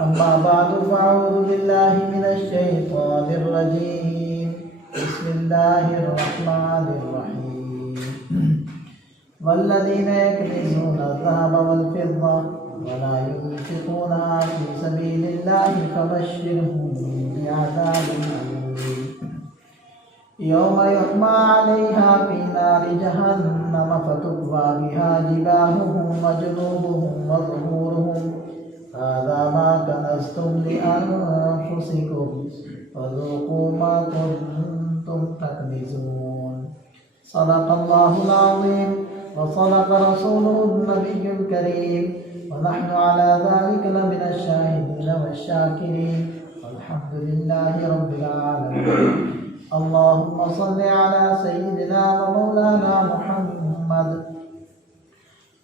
أما بعد فأعوذ بالله من الشيطان الرجيم. بسم الله الرحمن الرحيم. والذين يكنزون الذهب والفضة ولا ينفقونها في سبيل الله فبشرهم بعذاب أليم. يوم يحمى عليها في نار جهنم فتكوى بها جباههم وجنوبهم وظهورهم هذا ما كنزتم لأنفسكم فذوقوا ما كنتم تكنزون. صدق الله العظيم وصدق رسوله النبي الكريم ونحن على ذلك لمن الشاهدين والشاكرين والحمد لله رب العالمين. اللهم صل على سيدنا ومولانا محمد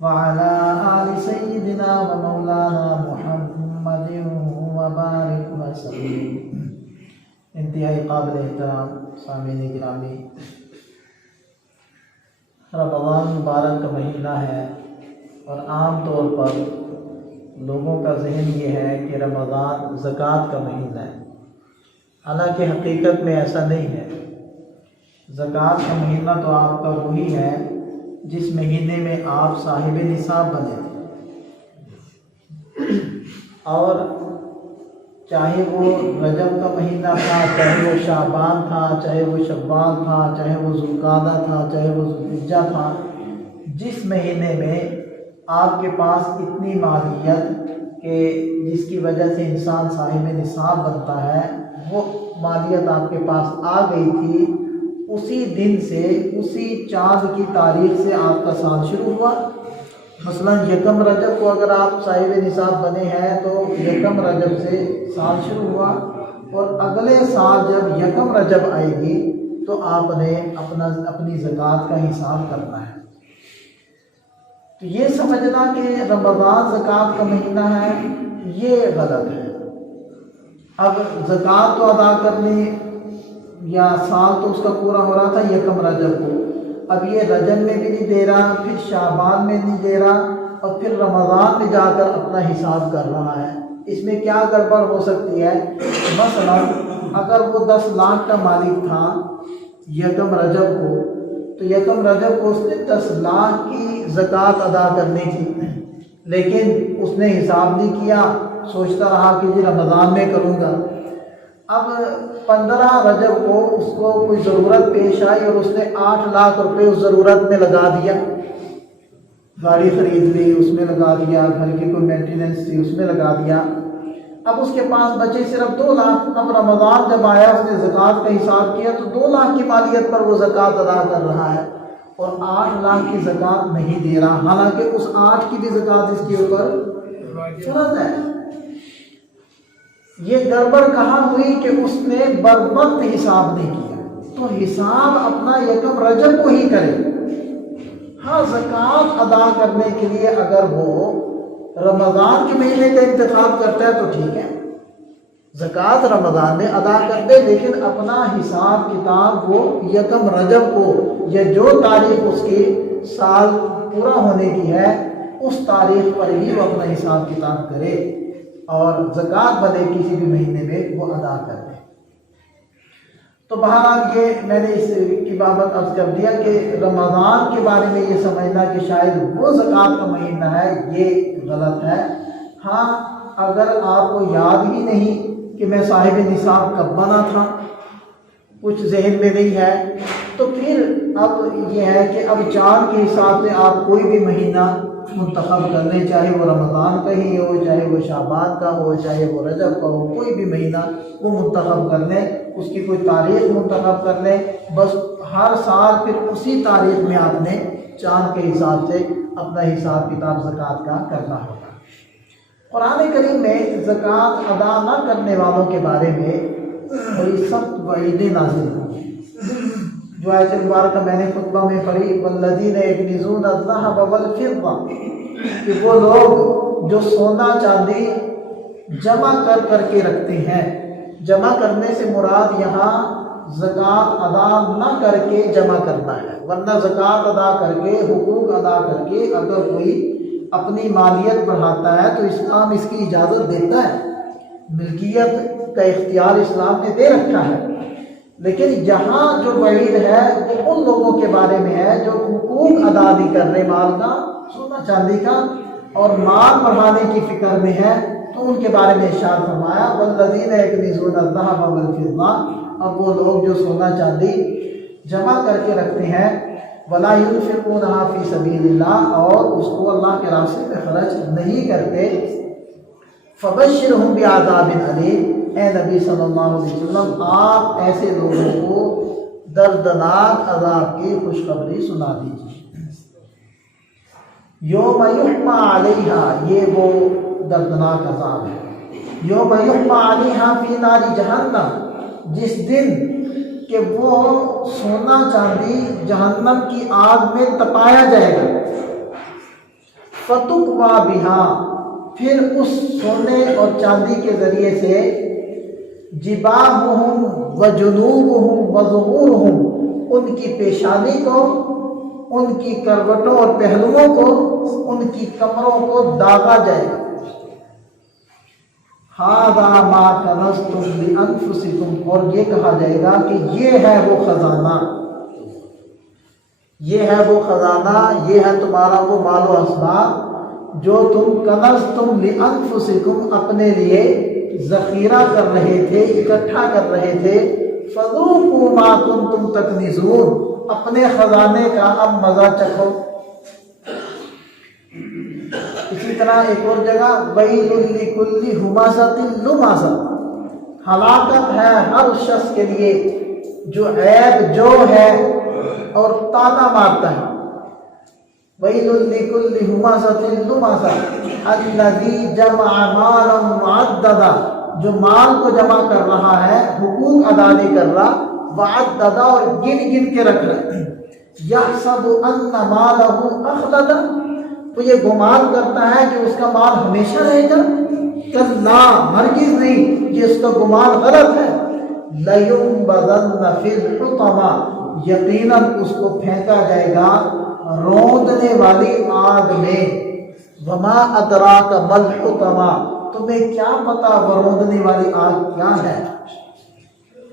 وعلى آل سيدنا ومولانا محمد وبارك وسلم. انتہائی قابل احترام سامعین گرامی، رمضان مبارک کا مہینہ ہے اور عام طور پر لوگوں کا ذہن یہ ہے کہ رمضان زکوٰۃ کا مہینہ ہے، حالانکہ حقیقت میں ایسا نہیں ہے۔ زکوٰۃ کا مہینہ تو آپ کا وہی ہے جس مہینے میں آپ صاحب نصاب بنے تھے، اور چاہے وہ رجب کا مہینہ تھا، چاہے وہ شعبان تھا، چاہے وہ شوال تھا، چاہے وہ ذوالقعدہ تھا، چاہے وہ ذوالحجہ تھا، جس مہینے میں آپ کے پاس اتنی مالیت کہ جس کی وجہ سے انسان صاحب نصاب بنتا ہے، وہ مالیت آپ کے پاس آ گئی تھی، اسی دن سے، اسی چاند کی تاریخ سے آپ کا سال شروع ہوا۔ مثلا یکم رجب کو اگر آپ صاحب نصاب بنے ہیں تو یکم رجب سے سال شروع ہوا، اور اگلے سال جب یکم رجب آئے گی تو آپ نے اپنی زکوٰۃ کا حساب کرنا ہے۔ تو یہ سمجھنا کہ رمضان زکوٰۃ کا مہینہ ہے، یہ غلط ہے۔ اب زکوٰۃ تو ادا کرنی، یا سال تو اس کا پورا ہو رہا تھا یکم رجب کو، اب یہ رجب میں بھی نہیں دے رہا، پھر شعبان میں نہیں دے رہا، اور پھر رمضان میں جا کر اپنا حساب کر رہا ہے۔ اس میں کیا گڑبڑ ہو سکتی ہے؟ مثلا اگر وہ 10 لاکھ کا مالک تھا یکم رجب کو، تو یکم رجب کو اس نے 10 لاکھ کی زکوٰۃ ادا کرنی تھی، لیکن اس نے حساب نہیں کیا، سوچتا رہا کہ جی رمضان میں کروں گا۔ اب 15 رجب کو اس کو کوئی ضرورت پیش آئی اور اس نے 8 لاکھ روپے اس ضرورت میں لگا دیا، گاڑی خرید لی اس میں لگا دیا، گھر کی کوئی مینٹیننس تھی اس میں لگا دیا، اب اس کے پاس بچے صرف 2 لاکھ۔ اب رمضان جب آیا اس نے زکوٰۃ کا حساب کیا تو 2 لاکھ کی مالیت پر وہ زکوٰۃ ادا کر رہا ہے، اور 8 لاکھ کی زکوٰۃ نہیں دے رہا، حالانکہ اس 8 کی بھی زکوٰۃ اس کے اوپر فرض ہے۔ یہ گڑبڑ کہاں ہوئی کہ اس نے بروقت حساب نہیں کیا، تو حساب اپنا یکم رجب کو ہی کرے۔ ہاں زکوٰۃ ادا کرنے کے لیے اگر وہ رمضان کے مہینے کا انتخاب کرتا ہے تو ٹھیک ہے، زکوٰۃ رمضان میں ادا کر دے، لیکن اپنا حساب کتاب وہ یکم رجب کو، یا جو تاریخ اس کی سال پورا ہونے کی ہے اس تاریخ پر ہی وہ اپنا حساب کتاب کرے، اور زکوٰۃ بنے کسی بھی مہینے میں وہ ادا کر دے۔ تو بہرحال یہ میں نے اس کی بابت عرض کر دیا کہ رمضان کے بارے میں یہ سمجھنا کہ شاید وہ زکوٰۃ کا مہینہ ہے، یہ غلط ہے۔ ہاں اگر آپ کو یاد ہی نہیں کہ میں صاحب نصاب کب بنا تھا، کچھ ذہن میں نہیں ہے، تو پھر اب یہ ہے کہ اب چاند کے حساب سے آپ کوئی بھی مہینہ منتخب کر لیں، چاہے وہ رمضان کا ہی ہو، چاہے وہ شعبان کا ہو، چاہے وہ رجب کا ہو، کوئی بھی مہینہ وہ منتخب کر لیں، اس کی کوئی تاریخ منتخب کر لیں، بس ہر سال پھر اسی تاریخ میں آپ نے چاند کے حساب سے اپنا حساب کتاب زکوٰۃ کا کرنا ہوگا۔ قرآن کریم میں زکوٰۃ ادا نہ کرنے والوں کے بارے میں بڑی سخت وعیدیں نازل ہوئی، جو آیت مبارکہ میں نے خطبہ میں پڑھی، والذین یکنزون الذھب والفضہ، کہ وہ لوگ جو سونا چاندی جمع کر کے رکھتے ہیں۔ جمع کرنے سے مراد یہاں زکوٰۃ ادا نہ کر کے جمع کرنا ہے، ورنہ زکوٰۃ ادا کر کے، حقوق ادا کر کے اگر کوئی اپنی مالیت بڑھاتا ہے تو اسلام اس کی اجازت دیتا ہے ملکیت کا اختیار اسلام نے دے رکھا ہے، لیکن یہاں جو وعید ہے وہ ان لوگوں کے بارے میں ہے جو حقوق ادا نہیں کر رہے مال کا، سونا چاندی کا، اور مال بڑھانے کی فکر میں ہے، تو ان کے بارے میں ارشاد فرمایا والذین یکنزون الذھب والفضہ، اب وہ لوگ جو سونا چاندی جمع کر کے رکھتے ہیں، ولا ينفقونها فی سبیل اللہ، اور اس کو اللہ کے راستے میں خرچ نہیں کرتے، فبشرہم بعذاب علیم، اے نبی صلی اللہ علیہ وسلم آپ ایسے لوگوں کو دردناک عذاب کی خوشخبری سنا دیجیے۔ یوم یحمى علیہا، یہ وہ دردناک عذاب ہے، یوم یحمى علیہا فی نار جہنم، جس دن کہ وہ سونا چاندی جہنم کی آگ میں تپایا جائے گا، فتقوی بہا، پھر اس سونے اور چاندی کے ذریعے سے جباہہم وجنوبہم وظہورہم، ان کی پیشانی کو، ان کی کروٹوں اور پہلوؤں کو، ان کی کمروں کو داغا جائے گا۔ ھذا ما کنزتم لانفسکم، اور یہ کہا جائے گا کہ یہ ہے وہ خزانہ، یہ ہے وہ خزانہ، یہ ہے تمہارا وہ مال و اسباب جو تم کنزتم لانفسکم اپنے لیے ذخیرہ کر رہے تھے، اکٹھا کر رہے تھے، فذوقوا ما کنتم تکنزون، اپنے خزانے کا اب مزہ چکھو۔ اسی طرح ایک اور جگہ ویل لکل ہمزۃ لمزہ، ہلاکت ہے ہر اس شخص کے لیے جو عیب جو ہے اور تانا مارتا ہے۔ ویل لکل ہمزۃ لمزہ الذی جمع مالا معددا، جو مال کو جمع کر رہا ہے، حقوق ادا نہیں کر رہا، وعددا، اور گن گن کے رکھ رہا ہے، یحسب ان مالہ اخلدا، تو یہ گمان کرتا ہے کہ اس کا مال ہمیشہ رہے گا، کلا ہرگز نہیں، یہ اس کا گمان غلط ہے، لَيُنبَذَنَّ فِي الْحُطَمَةِ، یقیناً اس کو پھینکا جائے گا روندنے والی آگ میں، وَمَا أَدْرَاكَ مَا الْحُطَمَةُ، تمہیں کیا پتا وہ روندنے والی آگ کیا ہے؟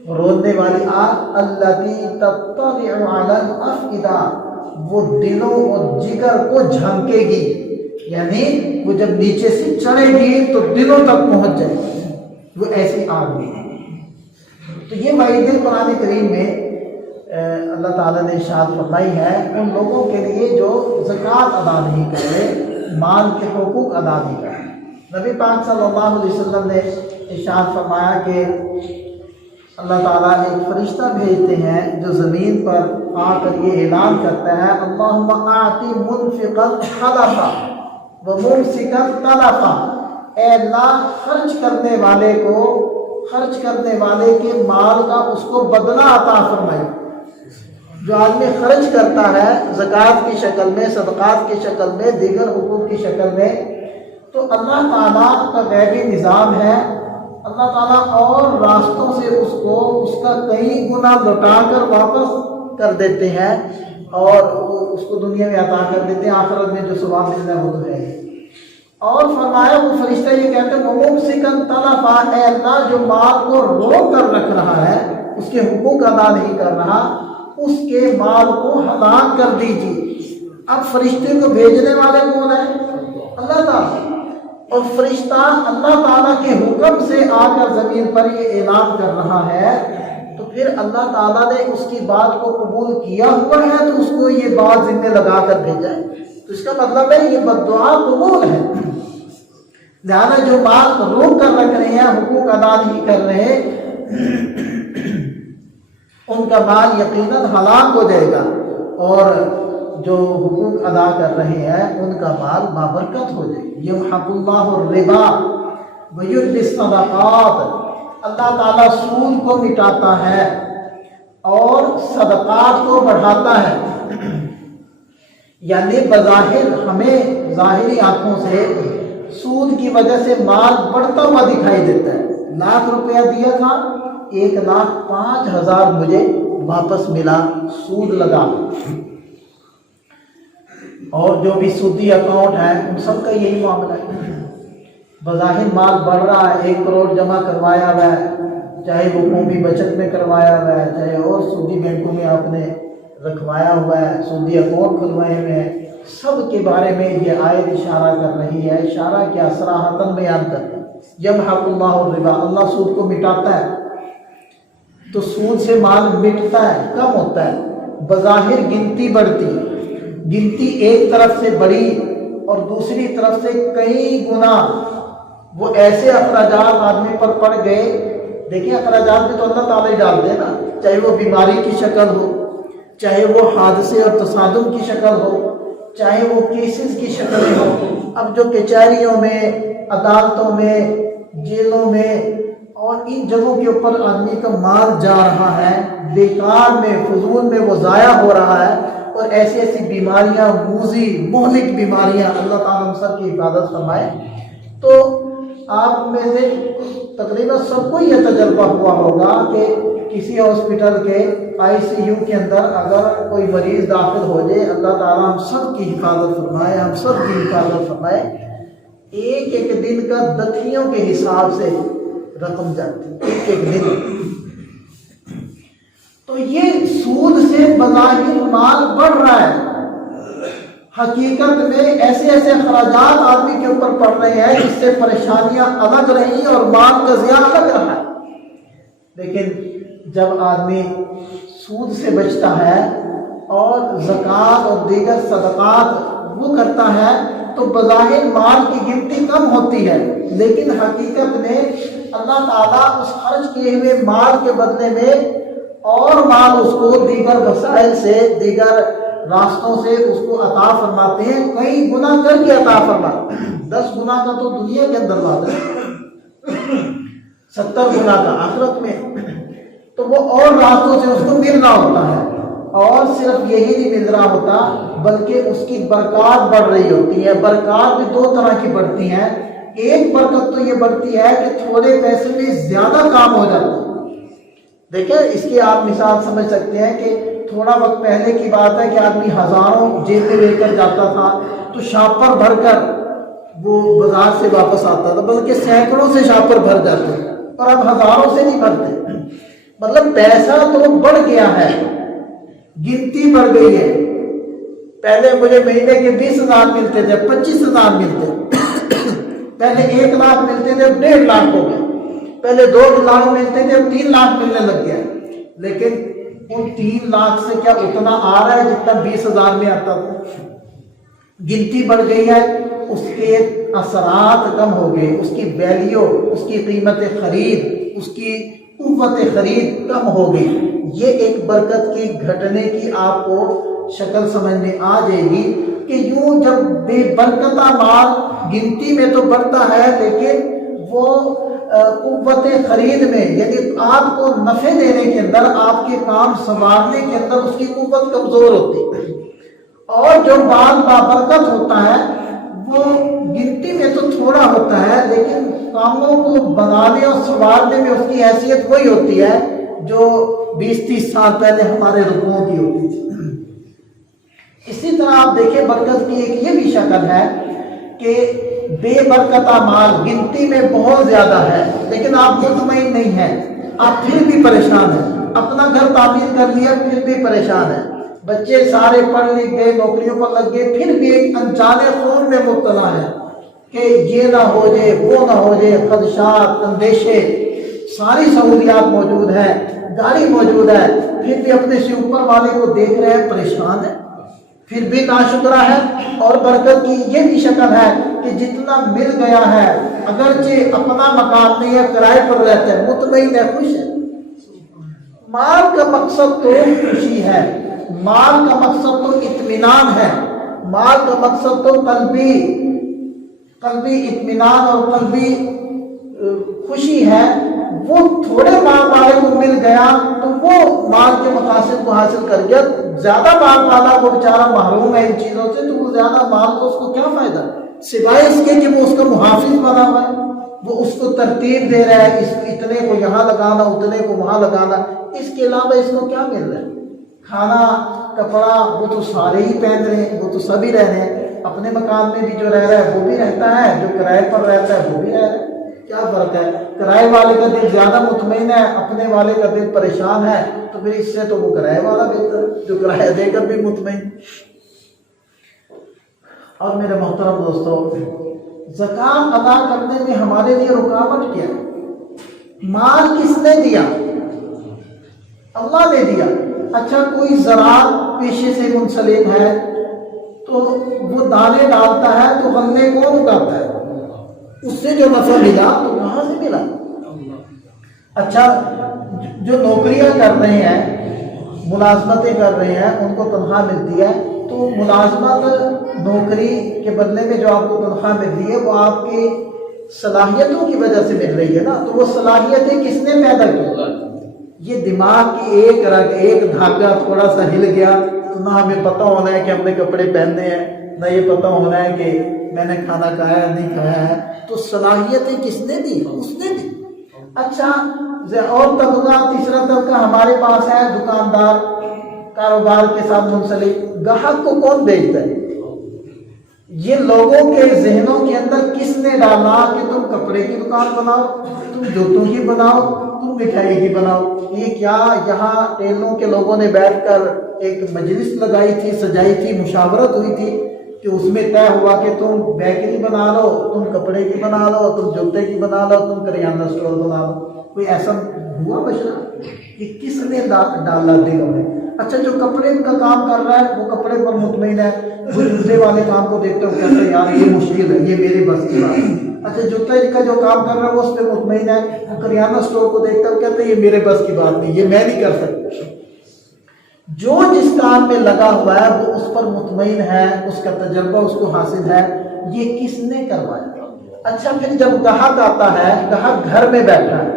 روندنے والی آگ الَّتِي تَطَّلِعُ عَلَى الْأَفْئِدَةِ، وہ دلوں اور جگر کو جھانکے گی، یعنی وہ جب نیچے سے چڑھے گی تو دلوں تک پہنچ جائے گی، وہ ایسی آگ بھی ہے۔ تو یہ وعید قرآن کریم میں اللہ تعالیٰ نے ارشاد فرمائی ہے ان لوگوں کے لیے جو زکوٰۃ ادا نہیں کر رہے، مال کے حقوق ادا نہیں کر رہے۔ نبی پاک صلی اللہ علیہ وسلم نے ارشاد فرمایا کہ اللہ تعالیٰ ایک فرشتہ بھیجتے ہیں جو زمین پر آ کر یہ اعلان کرتا ہے اللہم اعطی منفقا خلفا وممسکا تلفا، اے اللہ خرچ کرنے والے کو، خرچ کرنے والے کے مال کا اس کو بدلہ عطا فرمائی۔ جو آدمی خرچ کرتا ہے زکوٰۃ کی شکل میں، صدقات کی شکل میں، دیگر حقوق کی شکل میں، تو اللہ تعالیٰ کا غیبی نظام ہے، اللہ تعالیٰ اور راستوں سے اس کو اس کا کئی گنا لوٹا کر واپس کر دیتے ہیں، اور اس کو دنیا میں عطا کر دیتے ہیں، آخرت میں جو ثواب ملنا ہے وہ تو ہے۔ اور فرمایا وہ فرشتہ یہ کہتے ہیں ممسکن تلفا، اے اللہ جو مال کو روک کر رکھ رہا ہے، اس کے حقوق ادا نہیں کر رہا، اس کے مال کو ہلاک کر دیجیے۔ اب فرشتے کو بھیجنے والے کون ہیں؟ اللہ تعالیٰ، اور فرشتہ اللہ تعالیٰ کے حکم سے آ کر زمین پر یہ اعلان کر رہا ہے، تو پھر اللہ تعالیٰ نے اس کی بات کو قبول کیا ہوا ہے تو اس کو یہ بات ذمہ لگا کر بھیجا ہے، تو اس کا مطلب ہے یہ بددعا قبول ہے۔ لہذا جو بات روک کر رکھ رہے ہیں، حقوق ادا نہیں کر رہے، ان کا مال یقیناً ہلاک ہو جائے گا، اور جو حقوق ادا کر رہے ہیں ان کا مال بابرکت ہو جائے گا۔ یمحق اللہ الربا ویربی الصدقات، اللہ تعالیٰ سود کو مٹاتا ہے اور صدقات کو بڑھاتا ہے۔ یعنی بظاہر ہمیں ظاہری آنکھوں سے سود کی وجہ سے مال بڑھتا ہوا دکھائی دیتا ہے، 1,00,000 روپیہ دیا تھا، 1,05,000 مجھے واپس ملا سود لگا۔ اور جو بھی سودی اکاؤنٹ ہے ان سب کا یہی معاملہ ہے، بظاہر مال بڑھ رہا ہے، 1 کروڑ جمع کروایا ہوا ہے، چاہے وہ قومی بچت میں کروایا ہوا ہے، چاہے اور سودی بینکوں میں آپ نے رکھوایا ہوا ہے، سودی اکاؤنٹ کھلوائے ہوئے ہیں، سب کے بارے میں یہ آیت اشارہ کر رہی ہے۔ اشارہ کیا، صراحتاً بیان کرتا ہے، یمحق اللہ الربا، اللہ سود کو مٹاتا ہے۔ تو سود سے مال مٹتا ہے، کم ہوتا ہے، بظاہر گنتی بڑھتی، گنتی ایک طرف سے بڑی اور دوسری طرف سے کئی گنا وہ ایسے اخراجات آدمی پر پڑ گئے۔ دیکھیں اخراجات بھی تو اللہ تعالیٰ ہی ڈالتے ہیں نا، چاہے وہ بیماری کی شکل ہو، چاہے وہ حادثے اور تصادم کی شکل ہو، چاہے وہ کیسز کی شکلیں ہو۔ اب جو کچہریوں میں، عدالتوں میں، جیلوں میں اور ان جگہوں کے اوپر آدمی کا مال جا رہا ہے، بیکار میں، فضول میں وہ ضائع ہو رہا ہے، اور ایسی ایسی بیماریاں، موذی مہلک بیماریاں، اللہ تعالیٰ ہم سب کی حفاظت فرمائے۔ تو آپ میں سے تقریباً سب کو یہ تجربہ ہوا ہوگا کہ کسی ہاسپٹل کے ICU کے اندر اگر کوئی مریض داخل ہو جائے، اللہ تعالیٰ ہم سب کی حفاظت فرمائے، ہم سب کی حفاظت فرمائے، ایک ایک دن کا دکھیوں کے حساب سے رقم جاتی، ایک ایک دن۔ تو یہ سود سے بظاہر مال بڑھ رہا ہے، حقیقت میں ایسے ایسے اخراجات آدمی کے اوپر پڑ رہے ہیں جس سے پریشانیاں الگ رہی اور مال کا زیاں الگ رہا ہے۔ لیکن جب آدمی سود سے بچتا ہے اور زکوٰۃ اور دیگر صدقات وہ کرتا ہے تو بظاہر مال کی گنتی کم ہوتی ہے، لیکن حقیقت میں اللہ تعالیٰ اس خرچ کیے ہوئے مال کے بدلے میں اور مال اس کو دیگر وسائل سے، دیگر راستوں سے اس کو عطا فرماتے ہیں، کئی گنا کر کے عطا فرماتے ہیں۔ 10 گنا کا تو دنیا کے اندر بات ہے، 70 گنا کا آخرت میں۔ تو وہ اور راستوں سے اس کو مل رہا ہوتا ہے، اور صرف یہی نہیں مل رہا ہوتا بلکہ اس کی برکات بڑھ رہی ہوتی ہے۔ برکات بھی 2 طرح کی بڑھتی ہیں۔ ایک برکت تو یہ بڑھتی ہے کہ تھوڑے پیسے میں زیادہ کام ہو جاتا ہے۔ دیکھیں اس کی آپ مثال سمجھ سکتے ہیں کہ تھوڑا وقت پہلے کی بات ہے کہ آدمی ہزاروں جیب میں لے کر جاتا تھا تو شاپر بھر کر وہ بازار سے واپس آتا تھا، بلکہ سینکڑوں سے شاپر بھر جاتے ہیں، اور اب ہزاروں سے نہیں بھرتے۔ مطلب پیسہ تو بڑھ گیا ہے، گنتی بڑھ گئی ہے۔ پہلے مجھے مہینے کے 20,000 ملتے تھے، 25,000 ملتے، پہلے 1 لاکھ ملتے تھے، اب 1.5 لاکھ ہو گئے، پہلے 2 لاکھ ملتے تھے، اب 3 لاکھ ملنے لگ گیا۔ لیکن ان 3 لاکھ سے کیا اتنا آ رہا ہے جتنا 20,000 میں آتا تھا؟ گنتی بڑھ گئی ہے، اس کے اثرات کم ہو گئے، اس کی ویلیو، اس کی قیمت خرید، اس کی قوت خرید کم ہو گئی۔ یہ ایک برکت کی گھٹنے کی آپ کو شکل سمجھ میں آ جائے گی کہ یوں جب بے برکتہ مال گنتی میں تو بڑھتا ہے لیکن وہ قوت خرید میں، یعنی آپ کو نفع دینے کے اندر، آپ کے کام سنوارنے کے اندر اس کی قوت کمزور ہوتی ہے۔ اور جو مال بابرکت ہوتا ہے وہ گنتی میں تو تھوڑا ہوتا ہے لیکن کاموں کو بنانے اور سنوارنے میں اس کی حیثیت وہی ہوتی ہے جو 20-30 سال پہلے ہمارے رکوعوں کی ہوتی تھی۔ اسی طرح آپ دیکھیں برکت کی ایک یہ بھی شکل ہے کہ بے برکتہ مال گنتی میں بہت زیادہ ہے لیکن آپ مطمئن نہیں ہیں، آپ پھر بھی پریشان ہیں، اپنا گھر تعمیر کر لیا پھر بھی پریشان ہیں، بچے سارے پڑھ لکھ گئے، نوکریوں پر لگ گئے، پھر بھی ایک انجانے خون میں مبتلا ہے کہ یہ نہ ہو جائے، وہ نہ ہو جائے، خدشات، اندیشے، ساری سہولیات موجود ہیں، گاڑی موجود ہے، پھر بھی اپنے سے اوپر والے کو دیکھ رہے ہیں، پریشان ہے، پھر بھی ناشکرہ ہے۔ اور برکت کی یہ بھی شکل ہے کہ جتنا مل گیا ہے اگرچہ اپنا مکان نہیں ہے، کرائے پر رہتا ہے، مطمئن ہے، خوش ہے۔ مال کا مقصد تو خوشی ہے، مال کا مقصد تو اطمینان ہے، مال کا مقصد تو قلبی اطمینان اور قلبی خوشی ہے۔ وہ تھوڑے مال والے کو مل گیا تو وہ مال کے مقاصد کو حاصل کر گیا، زیادہ مال والا کو بیچارہ محروم ہے ان چیزوں سے، تو وہ زیادہ مال کو اس کو کیا فائدہ سوائے اس کے کہ وہ اس کا محافظ بنا ہوا ہے، وہ اس کو ترتیب دے رہا ہے، اتنے کو یہاں لگانا، اتنے کو وہاں لگانا، اس کے علاوہ اس کو کیا مل رہا ہے؟ کھانا، کپڑا وہ تو سارے ہی پہن رہے ہیں، وہ تو سبھی رہ رہے ہیں، اپنے مکان میں بھی جو رہ رہا ہے وہ بھی رہتا ہے، جو کرائے پر رہتا ہے وہ بھی رہ رہا ہے، کیا فرق ہے؟ کرائے والے کا دل زیادہ مطمئن ہے، اپنے والے کا دل پریشان ہے، تو پھر اس سے تو وہ کرائے والا بہتر ہے جو کرایہ دے کر بھی مطمئن۔ اور میرے محترم دوستو، زکوٰۃ ادا کرنے میں ہمارے لیے رکاوٹ کیا ہے؟ مال کس نے دیا؟ اللہ نے دیا۔ اچھا، کوئی زراعت پیشے سے منسلک ہے تو وہ دانے ڈالتا ہے تو غلے کون اگاتا ہے؟ اس سے جو نفع ملا تو کہاں سے ملا؟ اچھا، جو نوکریاں کر رہے ہیں، ملازمتیں کر رہے ہیں، ان کو تنخواہ ملتی ہے، تو ملازمت نوکری کے بدلے میں جو آپ کو تنخواہ ملتی ہے وہ آپ کی صلاحیتوں کی وجہ سے مل رہی ہے نا، تو وہ صلاحیتیں کس نے پیدا کی؟ یہ دماغ کی ایک رگ، ایک دھاگا تھوڑا سا ہل گیا تو نہ ہمیں پتہ ہونا ہے کہ ہم نے کپڑے پہننے ہیں، نہ یہ پتہ ہونا ہے کہ میں نے کھانا کھایا ہے نہیں کھایا ہے، تو صلاحیتیں کس نے دی؟ اس نے دی۔ اچھا، اور طبقہ، تیسرا طبقہ ہمارے پاس ہے دکاندار، کاروبار کے ساتھ منسلک۔ گاہک کو کون بیچتا ہے؟ یہ لوگوں کے ذہنوں کے اندر کس نے ڈالا کہ تم کپڑے کی دکان بناؤ، تم جوتوں کی بناؤ، تم مٹھائی کی بناؤ؟ یہ کیا یہاں ٹیلوں کے لوگوں نے بیٹھ کر ایک مجلس لگائی تھی، سجائی تھی، مشاورت ہوئی تھی کہ اس میں طے ہوا کہ تم بیکری بنا لو، تم کپڑے کی بنا لو، تم جوتے کی بنا لو، تم کریانہ اسٹور بنا لو؟ کوئی ایسا ہوا مشورہ؟ کہ کس نے ڈالا دلوں میں؟ اچھا، جو کپڑے کا کام کر رہا ہے وہ کپڑے پر مطمئن ہے، وہ جوتے والے کام کو دیکھتے ہو کہتے ہیں یار یہ مشکل ہے، یہ میرے بس کی بات ہے۔ اچھا، جوتے کا جو کام کر رہا ہے وہ اس پہ مطمئن ہے، وہ کریانہ اسٹور کو دیکھتے ہو کہتے ہیں یہ میرے بس کی بات نہیں، یہ میں نہیں کر سکتا۔ جو جس کام میں لگا ہوا ہے وہ اس پر مطمئن ہے، اس کا تجربہ اس کو حاصل ہے، یہ کس نے کروایا؟ اچھا، پھر جب گاہک آتا ہے، گاہک گھر میں بیٹھا ہے،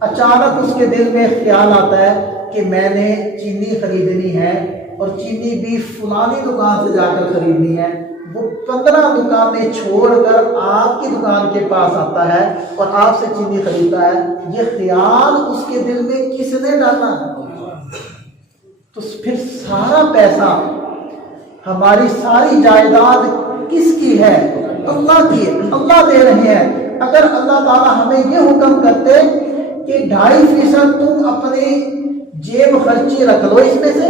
اچانک اس کے دل میں خیال آتا ہے کہ میں نے چینی خریدنی ہے اور چینی بھی فلانی دکان سے جا کر خریدنی ہے، وہ 15 دکانیں چھوڑ کر آپ کی دکان کے پاس آتا ہے اور آپ سے چینی خریدتا ہے، یہ خیال اس کے دل میں کس نے ڈالا؟ تو پھر سارا پیسہ، ہماری ساری جائیداد کس کی ہے؟ اللہ کی ہے، اللہ دے رہے ہیں۔ اگر اللہ تعالیٰ ہمیں یہ حکم کرتے کہ 2.5% تم اپنی جیب خرچی رکھ لو، اس میں سے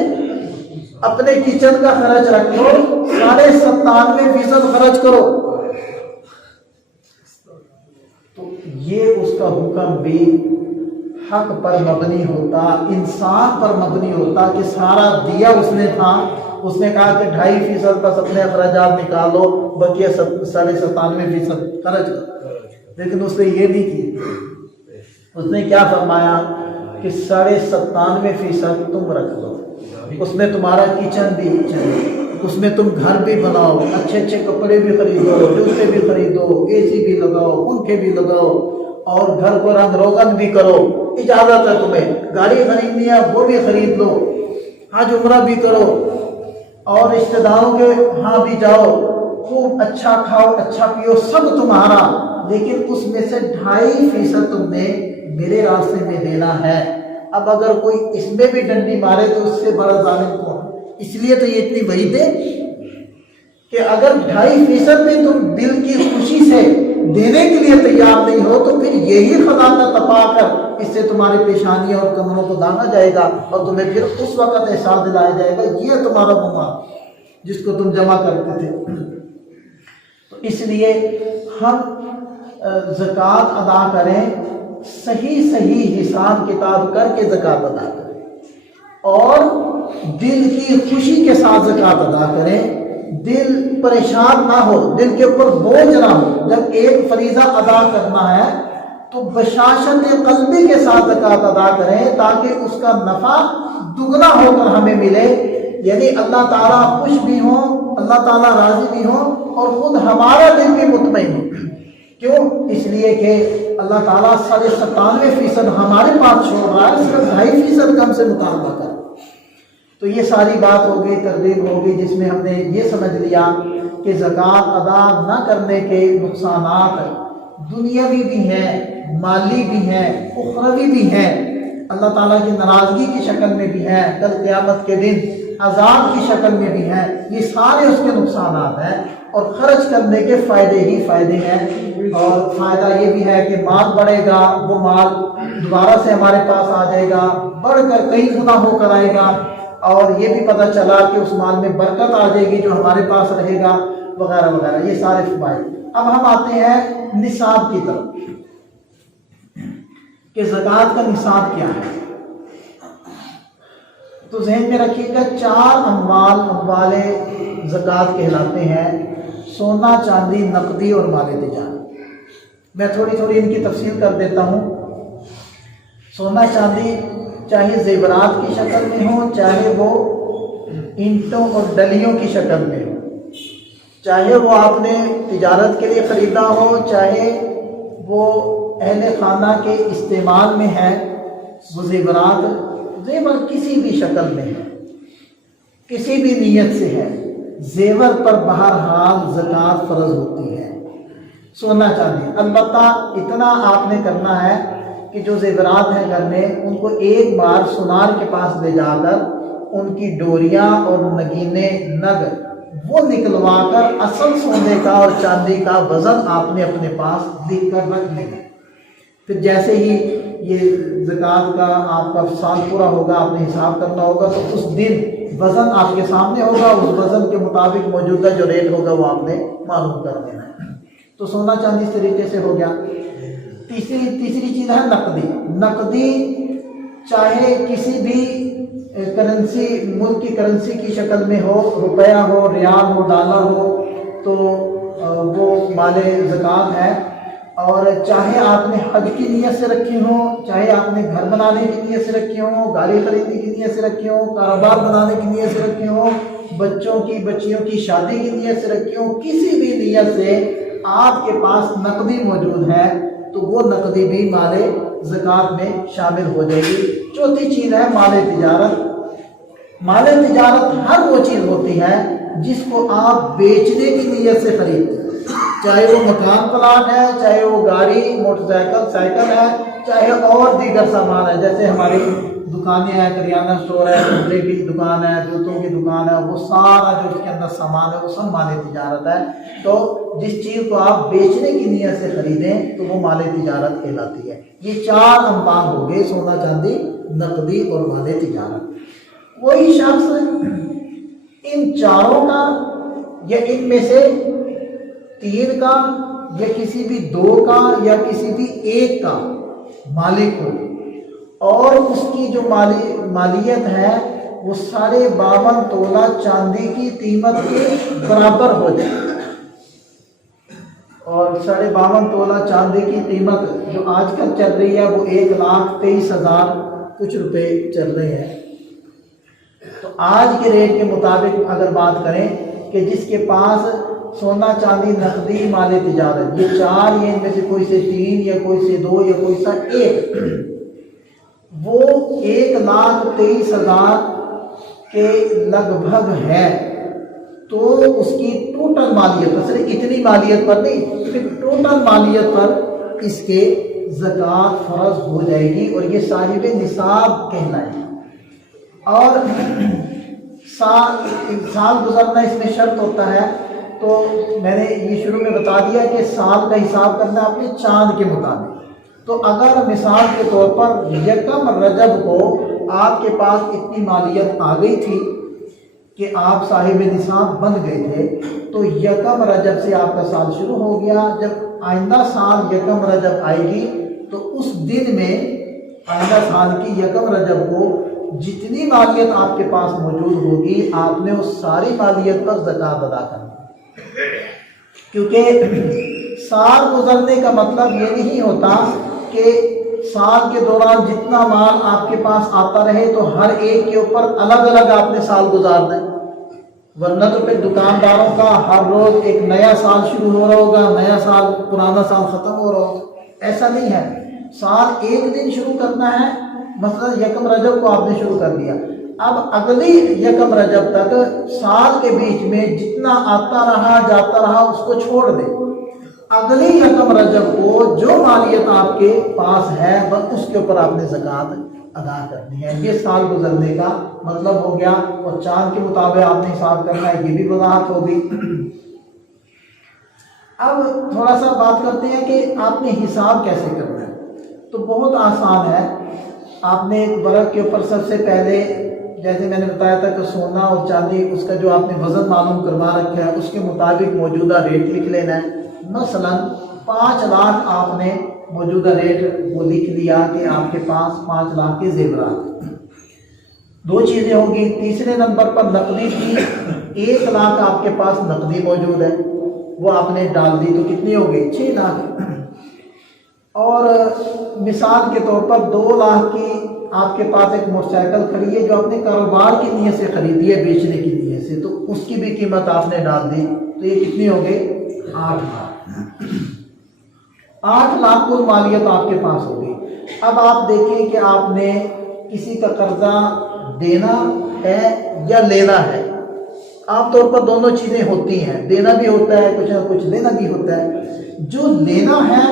اپنے کچن کا خرچ رکھ لو، 97.5% خرچ کرو، تو یہ اس کا حکم بھی حق پر مبنی ہوتا، انصاف پر مبنی ہوتا کہ سارا دیا اس نے تھا، اس نے کہا کہ 2.5% بس اپنے اخراجات نکالو، بقیہ 97.5% خرچ کرو، لیکن اس نے یہ نہیں کی۔ اس نے کیا فرمایا کہ 97.5% تم رکھ لو، اس میں تمہارا کچن بھی چلے، اس میں تم گھر بھی بناؤ، اچھے اچھے کپڑے بھی خریدو، جوتے بھی خریدو، اے سی بھی لگاؤ، پنکھے بھی لگاؤ، اور گھر کو رنگ روغن بھی کرو، اجازت ہے تمہیں، گاڑی خریدنی ہے وہ بھی خرید لو، حج عمرہ بھی کرو، اور رشتہ داروں کے ہاں بھی جاؤ، خوب اچھا کھاؤ، اچھا پیو، سب تمہارا، لیکن اس میں سے 2.5% تم نے میرے راستے میں دینا ہے۔ اب اگر کوئی اس میں بھی ڈنڈی مارے تو اس سے بڑا ظالم کون؟ اس لیے تو یہ اتنی وعید ہے کہ اگر 2.5% میں تم دل کی خوشی سے دینے کے لیے تیار نہیں ہو تو پھر یہی خزانہ تپا کر اس سے تمہاری پیشانیوں اور کمروں کو دانا جائے گا، اور تمہیں پھر اس وقت احساس دلایا جائے گا یہ تمہارا گناہ جس کو تم جمع کرتے تھے۔ تو اس لیے ہم زکوٰۃ ادا کریں، صحیح حساب کتاب کر کے زکوٰۃ ادا کریں، اور دل کی خوشی کے ساتھ زکوٰۃ ادا کریں، دل پریشان نہ ہو، دل کے اوپر بوجھ نہ ہو۔ جب ایک فریضہ ادا کرنا ہے تو بشاشت قلبی کے ساتھ زکوٰۃ ادا کریں تاکہ اس کا نفع دگنا ہو کر ہمیں ملے، یعنی اللہ تعالیٰ خوش بھی ہوں، اللہ تعالیٰ راضی بھی ہوں، اور خود ہمارا دل بھی مطمئن ہو۔ کیوں؟ اس لیے کہ اللہ تعالیٰ 97.5% ہمارے پاس چھوڑ رہا ہے، صرف 2.5% کم سے مطالبہ کر۔ تو یہ ساری بات ہو گئی، ترغیب ہو گئی، جس میں ہم نے یہ سمجھ لیا کہ زکوٰۃ ادا نہ کرنے کے نقصانات دنیاوی بھی ہیں، مالی بھی ہیں، اخروی بھی ہیں، اللہ تعالیٰ کی ناراضگی کی شکل میں بھی ہیں، کل قیامت کے دن عذاب کی شکل میں بھی ہیں، یہ سارے اس کے نقصانات ہیں۔ اور خرچ کرنے کے فائدے ہی فائدے ہیں، اور فائدہ یہ بھی ہے کہ مال بڑھے گا، وہ مال دوبارہ سے ہمارے پاس آ جائے گا، بڑھ کر کئی گنا ہو کر آئے گا، اور یہ بھی پتہ چلا کہ اس مال میں برکت آ جائے گی جو ہمارے پاس رہے گا، وغیرہ وغیرہ، یہ سارے فوائد۔ اب ہم آتے ہیں نصاب کی طرف کہ زکوٰۃ کا نصاب کیا ہے۔ تو ذہن میں رکھیے گا 4 اموال زکوٰۃ کہلاتے ہیں: سونا، چاندی، نقدی اور مال تجارت۔ میں تھوڑی تھوڑی ان کی تفصیل کر دیتا ہوں۔ سونا چاندی چاہے زیورات کی شکل میں ہو، چاہے وہ اینٹوں اور ڈلیوں کی شکل میں ہو، چاہے وہ آپ نے تجارت کے لیے خریدا ہو، چاہے وہ اہل خانہ کے استعمال میں ہے، وہ زیور کسی بھی شکل میں ہے، کسی بھی نیت سے ہے، زیور پر بہرحال زکوٰۃ فرض ہوتی ہے۔ سونا چاندی البتہ اتنا آپ نے کرنا ہے کہ جو زیورات ہیں گھر میں، ان کو ایک بار سونار کے پاس لے جا کر ان کی ڈوریاں اور نگینے نگ وہ نکلوا کر اصل سونے کا اور چاندی کا وزن آپ نے اپنے پاس لکھ کر رکھ لیا۔ پھر جیسے ہی یہ زکوٰۃ کا آپ کا سال پورا ہوگا، آپ نے حساب کرنا ہوگا، تو اس دن وزن آپ کے سامنے ہوگا، اس وزن کے مطابق موجودہ جو ریٹ ہوگا وہ آپ نے معلوم کر دینا ہے۔ تو سونا چاندی اس طریقے سے ہو گیا۔ تیسری چیز ہے نقدی۔ نقدی چاہے کسی بھی کرنسی، ملک کی کرنسی کی شکل میں ہو، روپیہ ہو، ریال ہو، ڈالر ہو، تو وہ مال زکوٰۃ ہے۔ اور چاہے آپ نے حج کی نیت سے رکھی ہو، چاہے آپ نے گھر بنانے کی نیت سے رکھی ہو، گاڑی خریدنے کی نیت سے رکھی ہو، کاروبار بنانے کی نیت سے رکھی ہو، بچیوں کی شادی کی نیت سے رکھی ہو، کسی بھی نیت سے آپ کے پاس نقدی موجود ہے تو وہ نقدی بھی مال زکوٰۃ میں شامل ہو جائے گی۔ چوتھی چیز ہے مال تجارت۔ مال تجارت ہر وہ چیز ہوتی ہے جس کو آپ بیچنے کی نیت سے خریدتے ہیں، چاہے وہ مکان پلاٹ ہے، چاہے وہ گاڑی موٹر سائیکل ہے، چاہے اور دیگر سامان ہے، جیسے ہماری دکانیں ہیں، کریانہ اسٹور ہے، کپڑے کی دکان ہے، جوتوں کی دکان ہے، وہ سارا جو اس کے اندر سامان ہے وہ سب مال تجارت ہے۔ تو جس چیز کو آپ بیچنے کی نیت سے خریدیں تو وہ مال تجارت کہلاتی ہے۔ یہ 4 اموال ہو گئے: سونا چاندی، نقدی اور مال تجارت۔ کوئی شخص ان 4 کا یا ان میں سے 3 کا یا کسی بھی 2 کا یا کسی بھی 1 کا مالک ہو اور اس کی جو مالیت ہے وہ 52.5 تولہ چاندی کی قیمت کے برابر ہو جائے، اور 52.5 تولہ چاندی کی قیمت جو آج کل چل رہی ہے وہ 1,23,000 کچھ روپے چل رہے ہیں۔ تو آج کے ریٹ کے مطابق اگر بات کریں کہ جس کے پاس سونا چاندی نقدی مال تجارت یہ 4 یا ان میں سے کوئی سے 3 یا کوئی سے 2 یا کوئی سا 1، وہ 1,23,000 کے لگ بھگ ہے، تو اس کی ٹوٹل مالیت پر، صرف اتنی مالیت پر نہیں، صرف ٹوٹل مالیت پر اس کے زکوٰۃ فرض ہو جائے گی اور یہ صاحب نصاب کہلائے گا۔ اور سال گزرنا اس میں شرط ہوتا ہے، تو میں نے یہ شروع میں بتا دیا کہ سال کا حساب کرنا ہے اپنے چاند کے مطابق۔ تو اگر مثال کے طور پر 1 رجب کو آپ کے پاس اتنی مالیت آ گئی تھی کہ آپ صاحب نصاب بن گئے تھے، تو 1 رجب سے آپ کا سال شروع ہو گیا۔ جب آئندہ سال 1 رجب آئے گی تو اس دن میں آئندہ سال کی 1 رجب کو جتنی مالیت آپ کے پاس موجود ہوگی آپ نے اس ساری مالیت پر زکوٰۃ ادا کرنی، کیونکہ سال گزرنے کا مطلب یہ نہیں ہوتا کہ سال کے دوران جتنا مال آپ کے پاس آتا رہے تو ہر ایک کے اوپر الگ الگ آپ نے سال گزارنا ہے، ورنہ تو پھر دکانداروں کا ہر روز ایک نیا سال شروع ہو رہا ہوگا، نیا سال پرانا سال ختم ہو رہا ہوگا۔ ایسا نہیں ہے، سال ایک دن شروع کرنا ہے، مثلا 1 رجب کو آپ نے شروع کر دیا، اب اگلی 1 رجب تک سال کے بیچ میں جتنا آتا رہا جاتا رہا اس کو چھوڑ دے، اگلی 1 رجب کو جو مالیت آپ کے پاس ہے بس اس کے اوپر آپ نے زکوٰۃ ادا کرنی ہے۔ یہ سال گزرنے کا مطلب ہو گیا، اور چاند کے مطابق آپ نے حساب کرنا ہے، یہ بھی وضاحت ہوگی۔ اب تھوڑا سا بات کرتے ہیں کہ آپ نے حساب کیسے کرنا ہے. تو بہت آسان ہے. آپ نے ایک ورق کے اوپر سب سے پہلے جیسے میں نے بتایا تھا کہ سونا اور چاندی اس کا جو آپ نے وزن معلوم کروا رکھا ہے اس کے مطابق موجودہ ریٹ لکھ لینا ہے. مثلا 5 لاکھ آپ نے موجودہ ریٹ وہ لکھ لیا کہ آپ کے پاس 5 لاکھ کے زیورات. 2 چیزیں ہوگی. تیسرے نمبر پر نقدی تھی 1 لاکھ آپ کے پاس نقدی موجود ہے وہ آپ نے ڈال دی تو کتنی ہو گئی 6 لاکھ. اور مثال کے طور پر 2 لاکھ کی آپ کے پاس ایک موٹر سائیکل کھڑی ہے جو آپ نے کاروبار کی نیت سے خریدی ہے بیچنے کی نیت سے تو اس کی بھی قیمت آپ نے ڈال دی تو یہ کتنی ہو گئی 8 لاکھ. 8 لاکھ کل مالیت آپ کے پاس ہوگی. اب آپ دیکھیں کہ آپ نے کسی کا قرضہ دینا ہے یا لینا ہے. عام طور پر دونوں چیزیں ہوتی ہیں, دینا بھی ہوتا ہے کچھ نہ کچھ لینا بھی ہوتا ہے. جو لینا ہے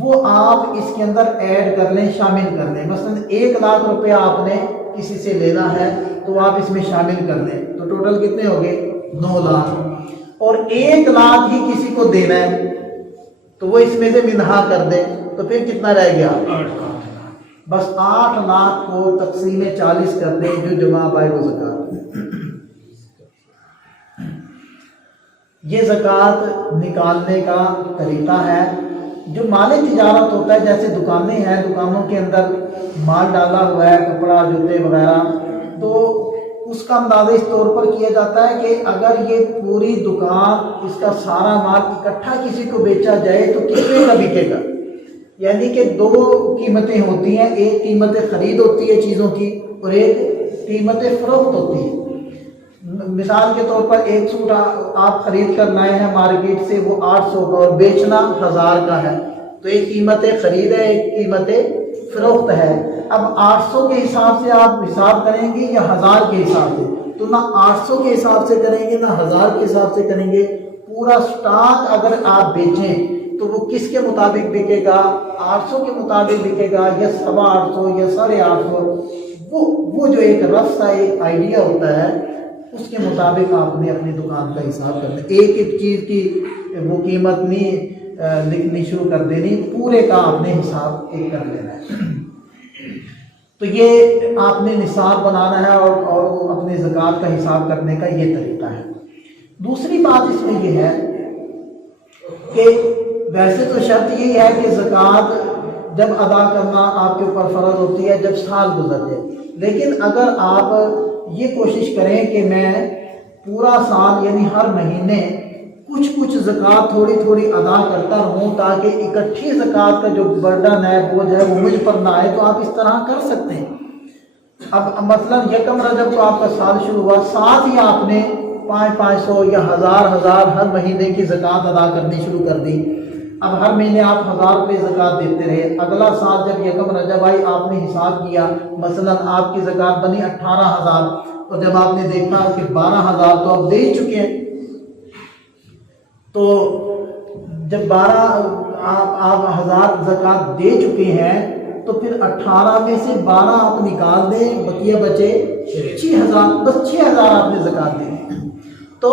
وہ آپ اس کے اندر ایڈ کر لیں شامل کر لیں. مثلا 1 لاکھ روپیہ آپ نے کسی سے لینا ہے تو آپ اس میں شامل کر لیں تو ٹوٹل کتنے ہو گئے 9 لاکھ. اور 1 لاکھ ہی کسی کو دینا ہے تو وہ اس میں سے منہا کر دیں تو پھر کتنا رہ گیا 8 لاکھ. بس 8 لاکھ کو تقسیم 40 کر دیں جو جمع پائے وہ زکوٰۃ. یہ زکوٰۃ نکالنے کا طریقہ ہے. جو مال تجارت ہوتا ہے جیسے دکانیں ہیں دکانوں کے اندر مال ڈالا ہوا ہے کپڑا جوتے وغیرہ تو اس کا اندازہ اس طور پر کیا جاتا ہے کہ اگر یہ پوری دکان اس کا سارا مال اکٹھا کسی کو بیچا جائے تو کتنے کا بکے گا. یعنی کہ 2 قیمتیں ہوتی ہیں. ایک قیمت خرید ہوتی ہے چیزوں کی اور ایک قیمت فروخت ہوتی ہے. مثال کے طور پر ایک سوٹ آپ خرید کر لائے ہیں مارکیٹ سے وہ 800 کا اور بیچنا 1000 کا ہے تو ایک قیمت خرید ہے ایک قیمت فروخت ہے. اب 800 کے حساب سے آپ حساب کریں گے یا 1000 کے حساب سے تو نہ 800 کے حساب سے کریں گے نہ 1000 کے حساب سے کریں گے. پورا سٹاک اگر آپ بیچیں تو وہ کس کے مطابق بکے گا 800 کے مطابق بکے گا یا 850 یا 850. وہ جو ایک رف سا ایک آئیڈیا ہوتا ہے اس کے مطابق آپ نے اپنی دکان کا حساب کرنا. ایک ایک چیز کی وہ قیمت نہیں لکھنی شروع کر دینی, پورے کا آپ نے حساب ایک کر لینا ہے. تو یہ آپ نے نصاب بنانا ہے اور اپنے زکوٰۃ کا حساب کرنے کا یہ طریقہ ہے. دوسری بات اس میں یہ ہے کہ ویسے تو شرط یہی ہے کہ زکوٰۃ جب ادا کرنا آپ کے اوپر فرض ہوتی ہے جب سال گزر جائے. لیکن اگر آپ یہ کوشش کریں کہ میں پورا سال یعنی ہر مہینے کچھ زکوٰۃ تھوڑی تھوڑی ادا کرتا رہوں تاکہ اکٹھی زکوٰۃ کا جو برڈن ہے بوجھ ہے وہ مجھ پر نہ آئے تو آپ اس طرح کر سکتے ہیں. اب مثلا 1 رجب کو آپ کا سال شروع ہوا ساتھ ہی آپ نے 500 یا 1000 ہر مہینے کی زکوٰۃ ادا کرنی شروع کر دی. اب ہر مہینے آپ 1000 روپے زکوٰۃ دیتے رہے. اگلا سال جب 1 رجب آئی آپ نے حساب کیا مثلا آپ کی زکوٰۃ بنی 18000 اور جب آپ نے دیکھا کہ 12000 تو آپ دے ہی چکے ہیں تو جب 12 آپ 1000 زکوٰۃ دے چکے ہیں تو پھر 18 میں سے 12 آپ نکال دیں بقیہ بچے 6000 بس 6000 آپ نے زکوٰۃ دی. تو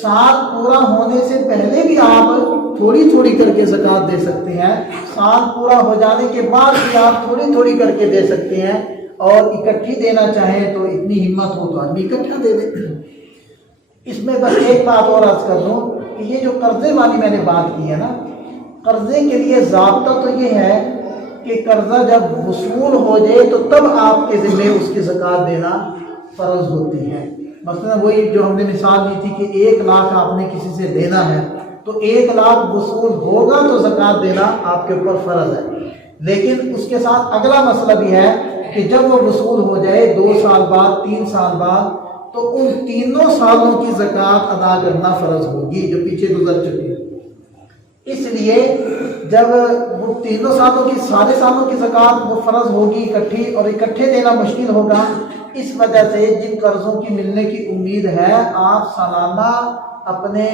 سال پورا ہونے سے پہلے بھی آپ تھوڑی تھوڑی کر کے زکوٰۃ دے سکتے ہیں. سال پورا ہو جانے کے بعد بھی آپ تھوڑی تھوڑی کر کے دے سکتے ہیں اور اکٹھی دینا چاہیں تو اتنی ہمت ہو تو آدمی اکٹھا دے دے. اس میں بس ایک بات اور عرض کر دوں کہ یہ جو قرضے والی میں نے بات کی ہے نا, قرضے کے لیے ضابطہ تو یہ ہے کہ قرضہ جب وصول ہو جائے تو تب آپ کے ذمہ اس کی زکوٰۃ دینا فرض ہوتی ہے. مثلا وہی جو ہم نے مثال دی تھی کہ 1 لاکھ آپ نے کسی سے لینا ہے تو 1 لاکھ وصول ہوگا تو زکوٰۃ دینا آپ کے اوپر فرض ہے. لیکن اس کے ساتھ اگلا مسئلہ بھی ہے کہ جب وہ وصول ہو جائے 2 سال بعد 3 سال بعد تو ان تینوں سالوں کی زکوٰۃ ادا کرنا فرض ہوگی جو پیچھے گزر چکی ہے. اس لیے جب وہ تینوں سالوں کی سارے سالوں کی زکوٰۃ وہ فرض ہوگی اکٹھی اور اکٹھے دینا مشکل ہوگا. اس وجہ سے جن قرضوں کی ملنے کی امید ہے آپ سالانہ اپنے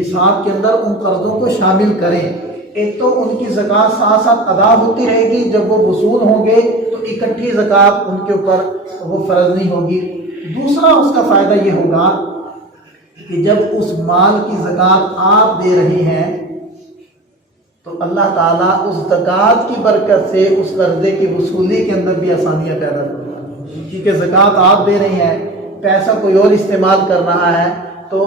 حساب کے اندر ان قرضوں کو شامل کریں. ایک تو ان کی زکوٰۃ ساتھ ساتھ ادا ہوتی رہے گی, جب وہ وصول ہوں گے تو اکٹھی زکوٰۃ ان کے اوپر وہ فرض نہیں ہوگی. دوسرا اس کا فائدہ یہ ہوگا کہ جب اس مال کی زکوٰۃ آپ دے رہے ہیں تو اللہ تعالیٰ اس زکوٰۃ کی برکت سے اس قرضے کی وصولی کے اندر بھی آسانیاں پیدا کر رہا ہے، کیونکہ زکوٰۃ آپ دے رہی ہیں، پیسہ کوئی اور استعمال کر رہا ہے، تو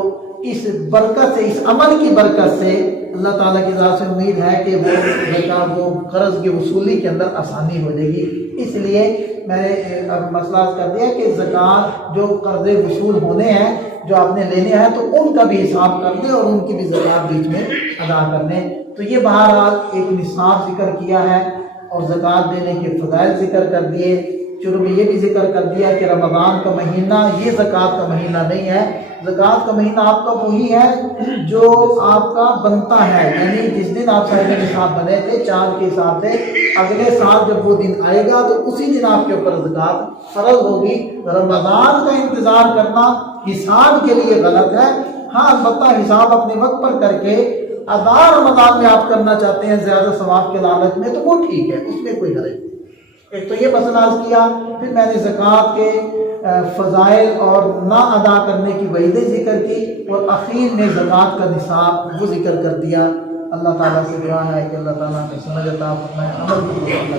اس برکت سے، اس عمل کی برکت سے اللہ تعالیٰ کی ذات سے امید ہے کہ وہ زکوٰۃ، وہ قرض کی وصولی کے اندر آسانی ہو جائے گی۔ اس لیے میں نے اب مسئلہ کر دیا کہ زکوٰۃ جو قرضے وصول ہونے ہیں، جو آپ نے لینے ہیں، تو ان کا بھی حساب کر دیں اور ان کی بھی زکوٰۃ بیچ میں ادا کر دیں۔ تو یہ بہرحال ایک نصاب ذکر کیا ہے اور زکوٰۃ دینے کے فضائل ذکر کر دیے۔ شروع میں یہ بھی ذکر کر دیا کہ رمضان کا مہینہ یہ زکوٰۃ کا مہینہ نہیں ہے، زکوٰۃ کا مہینہ آپ کا وہی ہے جو آپ کا بنتا ہے، یعنی جس دن آپ صاحب نصاب بنے تھے چاند کے حساب سے، اگلے سال جب وہ دن آئے گا تو اسی دن آپ کے اوپر زکوٰۃ فرض ہوگی۔ رمضان کا انتظار کرنا حساب کے لیے غلط ہے، ہاں البتہ حساب اپنے وقت پر کر کے ادا رمضان میں آپ کرنا چاہتے ہیں زیادہ ثواب کے لالچ میں تو وہ ٹھیک ہے، اس میں کوئی حرج نہیں۔ ایک تو یہ مسئلہ عرض کیا، پھر میں نے زکوٰۃ کے فضائل اور نہ ادا کرنے کی وعیدیں ذکر کی، اور اخیر میں زکوٰۃ کا نصاب وہ ذکر کر دیا۔ اللہ تعالیٰ سے دعا ہے کہ اللہ تعالیٰ ہمیں سمجھ عطا فرمائے، عمل کی